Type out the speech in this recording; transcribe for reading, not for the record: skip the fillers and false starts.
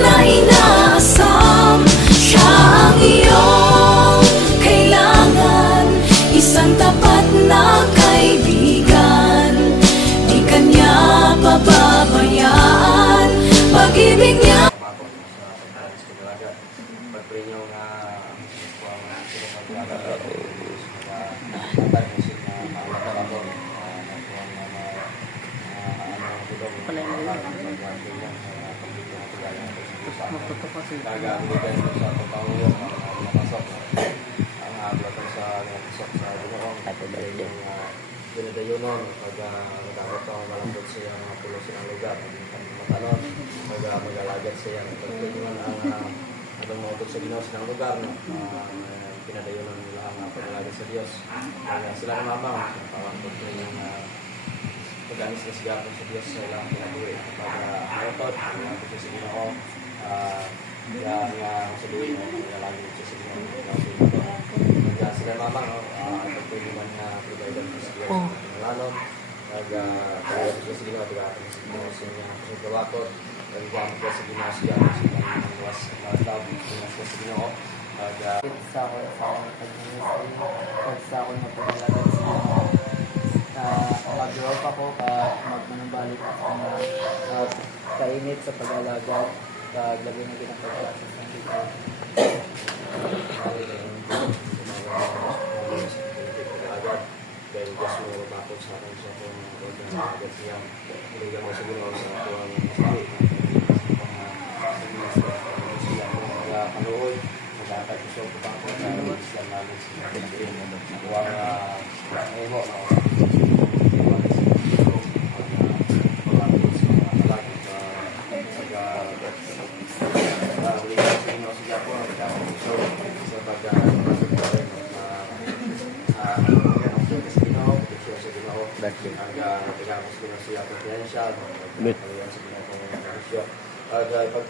na inaasam. Siya ang iyong kailangan, isang tapat na kaibigan. Di kanya pababayaan, pag-ibig niya. Pag-pray nyo nga kagamitan mo sa pagpangulong napasok ang ablatan sa napasok sa Ginoo yung dinadayunon pag nagkakot ang malambot siya ang pulo silang lugar matalon pag mag-alagat siya pagpinungan ang nagmutot sa Ginoo silang lugar pinadayunon nila ang pag-alagat sa Diyos kaya sila na mamang pawangkot na yung pag-anis na siya sa Diyos sa ilang pinabuhi pag mayotod pag-alagat sa Ginoo yang sabihin na lagi sa Ginoo kaya sila mamang pagpinungan na pag-alagat sa Diyos lalong pag-alagat sa Ginoo pag-alagat sa Ginoo sa inyong pagkawakot pag-alagat sa Ginoo siya sa iwas sa Ginoo sa ako sa ako na pag-alagat sa Ginoo mag-drop ako magmanumbalik ako na kainit sa pag-alagat paglagay na ginapag-alagat sa Ginoo dahil Diyos mo bakit sa akin sa kung pag-alagat siya bigyan mo sa Ginoo sa tuwang masari siya kanuoy magkakad ko siya pagkakot sa Islam namin sa tuwang eho Pag